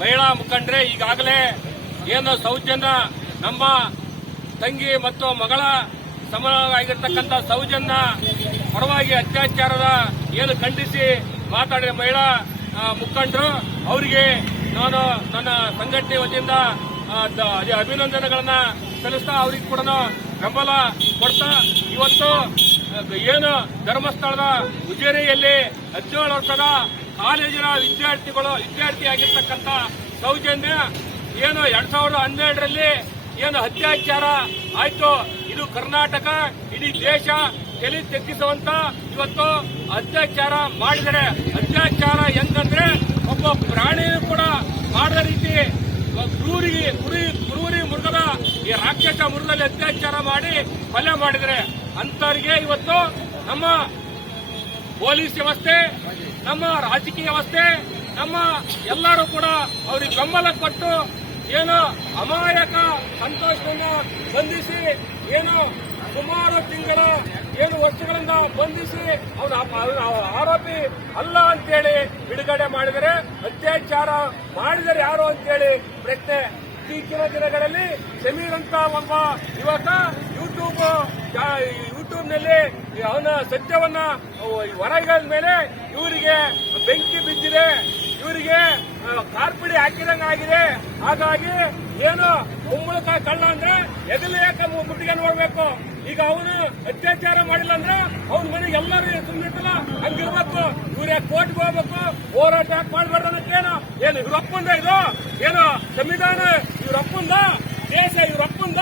ಮಹಿಳಾ ಮುಖಂಡರೇ, ಈಗಾಗಲೇ ಏನು ಸೌಜನ್ಯ ನಮ್ಮ ತಂಗಿ ಮತ್ತು ಮಗಳ ಸಮನಾಗಿರ್ತಕ್ಕಂಥ ಸೌಜನ್ಯ ಪರವಾಗಿ ಅತ್ಯಾಚಾರದ ಏನು ಖಂಡಿಸಿ ಮಾತಾಡಿದ ಮಹಿಳಾ ಮುಖಂಡರು, ಅವರಿಗೆ ನಾನು ನನ್ನ ಸಂಘಟನೆ ವತಿಯಿಂದ ಅಭಿನಂದನೆಗಳನ್ನ ಸಲ್ಲಿಸ್ತಾ ಅವ್ರಿಗೆ ಕೂಡ ಬೆಂಬಲ ಕೊಡ್ತಾ, ಇವತ್ತು ಏನು ಧರ್ಮಸ್ಥಳದ ಉಜ್ಜೇರಿಯಲ್ಲಿ ಹದಿನೇಳು ವರ್ಷದ ಕಾಲೇಜಿನ ವಿದ್ಯಾರ್ಥಿಗಳು, ವಿದ್ಯಾರ್ಥಿಯಾಗಿರ್ತಕ್ಕಂಥ ಸೌಜನ್ಯ, ಏನು ಎರಡ್ ಸಾವಿರದ ಹನ್ನೆರಡರಲ್ಲಿ ಏನು ಅತ್ಯಾಚಾರ ಆಯ್ತು, ಇದು ಕರ್ನಾಟಕ, ಇಡೀ ದೇಶ ತಲೆ ತೆಗ್ಗಿಸುವಂತ ಇವತ್ತು ಅತ್ಯಾಚಾರ ಮಾಡಿದರೆ, ಅತ್ಯಾಚಾರ ಹೆಂಗಂದ್ರೆ ಒಬ್ಬ ಪ್ರಾಣಿಯೂ ಕೂಡ ಮಾಡದ ರೀತಿ ಕ್ರೂರಿ ಕುರಿ ಕ್ರೂರಿ ಮೃಗದ ಈ ರಾಕ್ಷಸ ಮೃಗದಲ್ಲಿ ಅತ್ಯಾಚಾರ ಮಾಡಿ ಕೊಲೆ ಮಾಡಿದರೆ ಅಂತವರಿಗೆ ಇವತ್ತು ನಮ್ಮ ಪೊಲೀಸ್ ವ್ಯವಸ್ಥೆ, ನಮ್ಮ ರಾಜಕೀಯ ವ್ಯವಸ್ಥೆ, ನಮ್ಮ ಎಲ್ಲರೂ ಕೂಡ ಅವ್ರಿಗೆ ಬೆಂಬಲ ಕೊಟ್ಟು ಏನೋ ಅಮಾಯಕ ಸಂತೋಷವನ್ನ ಬಂಧಿಸಿ, ಏನು ಸುಮಾರು ತಿಂಗಳ ಏನು ವರ್ಷಗಳಿಂದ ಬಂಧಿಸಿ ಅವನ ಆರೋಪಿ ಅಲ್ಲ ಅಂತೇಳಿ ಬಿಡುಗಡೆ ಮಾಡಿದರೆ, ಅತ್ಯಾಚಾರ ಮಾಡಿದರೆ ಯಾರು ಅಂತೇಳಿ ಪ್ರಶ್ನೆ. ಇತ್ತೀಚಿನ ದಿನಗಳಲ್ಲಿ ಸಮೀರ್ ಅಂತ ಒಬ್ಬ ಯುವಕ ಯೂಟ್ಯೂಬ್ ನಲ್ಲಿ ಅವನ ಸತ್ಯವನ್ನ ವರಗಳ ಮೇಲೆ ಇವರಿಗೆ ಬೆಂಕಿ ಬಿದ್ದಿದೆ, ಇವರಿಗೆ ಕಾರ್ಪಿಡಿ ಹಾಕಿದಂಗ ಆಗಿದೆ. ಹಾಗಾಗಿ ಏನು ಕುಂಬಳಕಾಯಿ ಕಳ್ಳ ಅಂದ್ರೆ ಎದಲು ಯಾಕೆ ಮುಟ್ಟಿಗೆ ನೋಡ್ಬೇಕು ಈಗ ಅವನು ಅತ್ಯಾಚಾರ ಮಾಡಿಲ್ಲ ಅಂದ್ರೆ ಅವನ ಮನೆಗೆ ಎಲ್ಲರೂ ತುಂಬಿರ್ತಲ್ಲ ಹಂಗಿರ್ಬೇಕು. ಇವ್ರ ಕೋರ್ಟ್ಗೆ ಹೋಗ್ಬೇಕು? ಹೋರಾಟ ಯಾಕೆ ಅನ್ನೋಕ್ಕೇನು? ಏನು ಇವ್ರಪ್ಪಂದ ಇದು? ಏನು ಸಂವಿಧಾನ ಇವ್ರಪ್ಪಂದ ದೇಶ ಇವ್ರಪ್ಪಂದ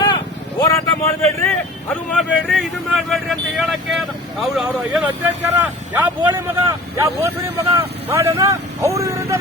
ಹೋರಾಟ ಮಾಡಬೇಡ್ರಿ, ಅದು ಮಾಡಬೇಡ್ರಿ. ಅವ್ರು ಅವ್ರು ಏನು ಅತ್ಯಾಚಾರ? ಯಾವ ಬೋಳಿ ಮಗ ಯಾವ ಬೋಸರಿ ಮಗ ಮಾಡೋಣ ಅವ್ರ ವಿರುದ್ಧ